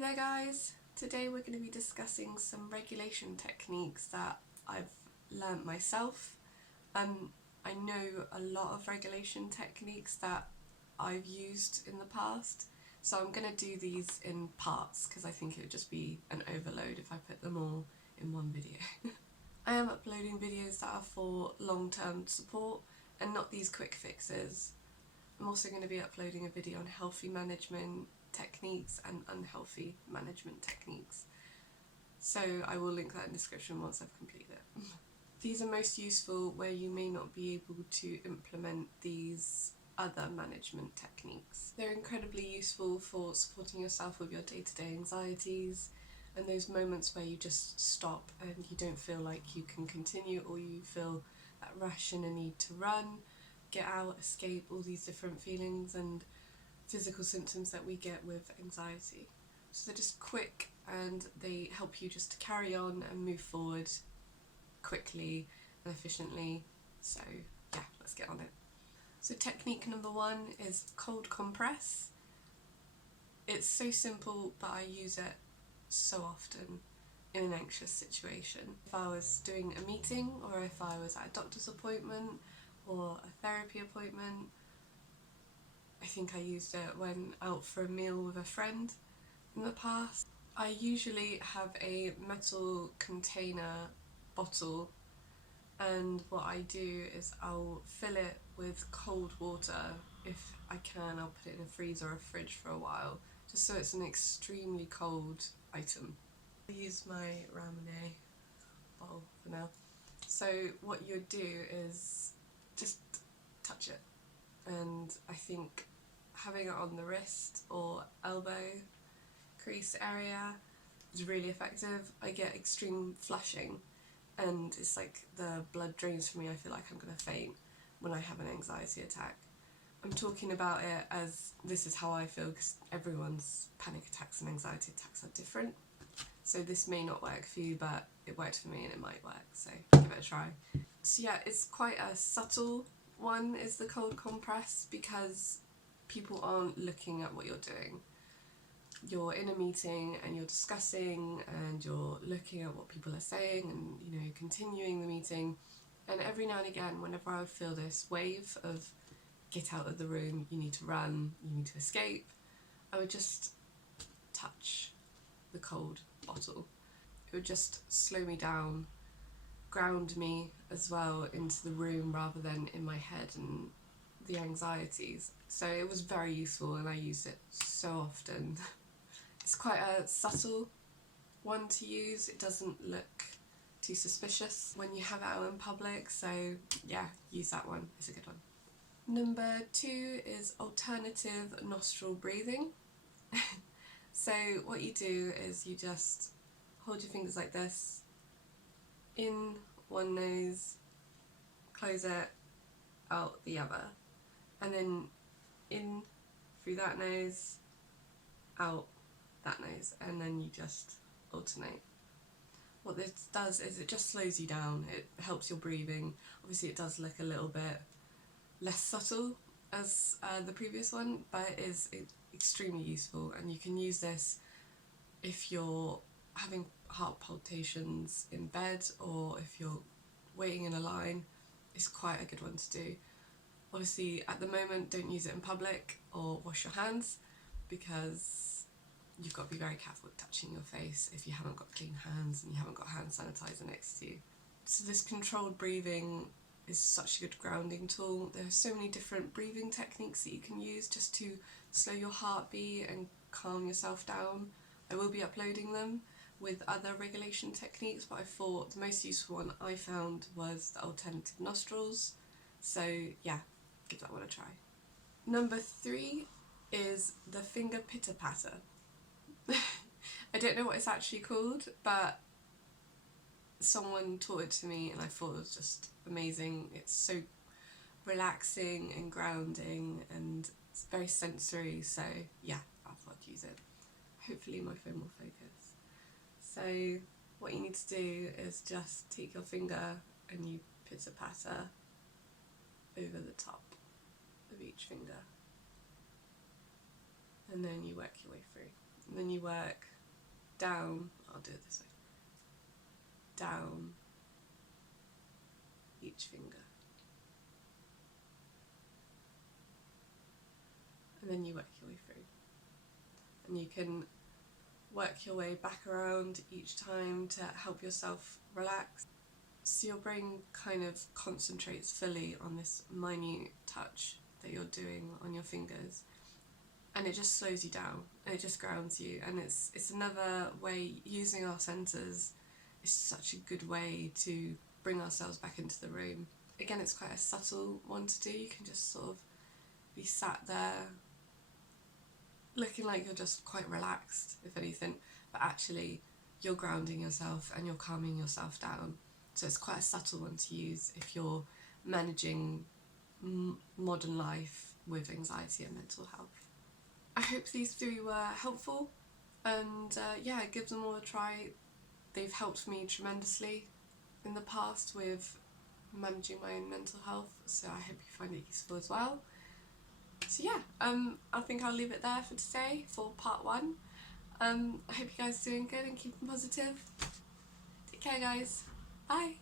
Hey there guys! Today we're going to be discussing some regulation techniques that I've learnt myself. I know a lot of regulation techniques that I've used in the past, so I'm going to do these in parts because I think it would just be an overload if I put them all in one video. I am uploading videos that are for long-term support and not these quick fixes. I'm also going to be uploading a video on healthy management techniques and unhealthy management techniques. So I will link that in the description once I've completed it. These are most useful where you may not be able to implement these other management techniques. They're incredibly useful for supporting yourself with your day-to-day anxieties and those moments where you just stop and you don't feel like you can continue, or you feel that rush and a need to run, get out, escape, all these different feelings and physical symptoms that we get with anxiety. So they're just quick and they help you just to carry on and move forward quickly and efficiently. So yeah, let's get on it. So technique number one is cold compress. It's so simple, but I use it so often in an anxious situation. If I was doing a meeting, or if I was at a doctor's appointment or a therapy appointment. I think I used it when out for a meal with a friend in the past. I usually have a metal container bottle, and what I do is I'll fill it with cold water. If I can, I'll put it in a freezer or a fridge for a while, just so it's an extremely cold item. I use my ramen bowl for now. So what you'd do is just touch it, and I think having it on the wrist or elbow crease area is really effective. I get extreme flushing and it's like the blood drains from me. I feel like I'm going to faint when I have an anxiety attack. I'm talking about it as this is how I feel because everyone's panic attacks and anxiety attacks are different. So this may not work for you, but it worked for me and it might work, so give it a try. So yeah, it's quite a subtle one, is the cold compress, because people aren't looking at what you're doing. You're in a meeting and you're discussing and you're looking at what people are saying and, you know, continuing the meeting. And every now and again, whenever I would feel this wave of get out of the room, you need to run, you need to escape, I would just touch the cold bottle. It would just slow me down, ground me as well into the room rather than in my head and the anxieties. So it was very useful and I use it so often. It's quite a subtle one to use. It doesn't look too suspicious when you have it out in public, so yeah, use that one. It's a good one. Number two is alternative nostril breathing. So what you do is you just hold your fingers like this, in one nose, close it, out the other, and then in through that nose, out that nose, and then you just alternate. What this does is it just slows you down, it helps your breathing. Obviously it does look a little bit less subtle as the previous one, but it is extremely useful, and you can use this if you're having heart palpitations in bed or if you're waiting in a line. It's quite a good one to do. Obviously at the moment don't use it in public or wash your hands, because you've got to be very careful with touching your face if you haven't got clean hands and you haven't got hand sanitizer next to you. So this controlled breathing is such a good grounding tool. There are so many different breathing techniques that you can use just to slow your heartbeat and calm yourself down. I will be uploading them with other regulation techniques, but I thought the most useful one I found was the alternative nostrils. So yeah, give that one a try. Number three is the finger pitter patter. I don't know what it's actually called, but someone taught it to me and I thought it was just amazing. It's so relaxing and grounding and it's very sensory, so yeah, I thought I'd use it. Hopefully my phone will focus. So what you need to do is just take your finger and you pitter patter over the top of each finger, and then you work your way through. and then you work down, I'll do it this way, down each finger, and then you work your way through, and you can work your way back around each time to help yourself relax. So your brain kind of concentrates fully on this minute touch that you're doing on your fingers, and it just slows you down and it just grounds you. And it's another way, using our senses is such a good way to bring ourselves back into the room. Again, it's quite a subtle one to do. You can just sort of be sat there looking like you're just quite relaxed, if anything, but actually you're grounding yourself and you're calming yourself down. So it's quite a subtle one to use if you're managing modern life with anxiety and mental health. I hope these 3 were helpful, and yeah, give them all a try. They've helped me tremendously in the past with managing my own mental health, so I hope you find it useful as well. So yeah, I think I'll leave it there for today for part 1. I hope you guys are doing good and keeping positive. Take care, guys. Bye.